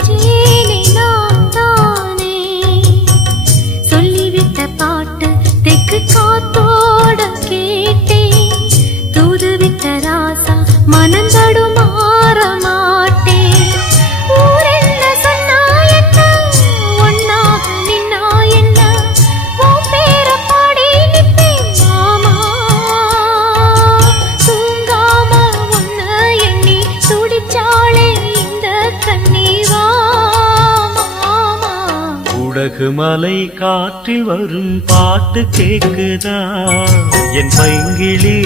நினைச்சேனே நான் தானே சொல்லிவிட்ட பாட்டு தெக்கு காத்தோட கேட்டேன் தூதுவிட்ட ராசா மனந்தடு மாற மாட்டேன் ஊரென்ன சொன்னா என்ன ஒன்னாக நின்னா என்ன உன் பேர பாடி நிப்பேன் மாமா தூங்காம உன்ன எண்ணி துடிச்சாளே இந்த கண்ணீவா மாமா உலகு மலை காற்றில் வரும் பாட்டு கேக்குதா என் பைங்கிளி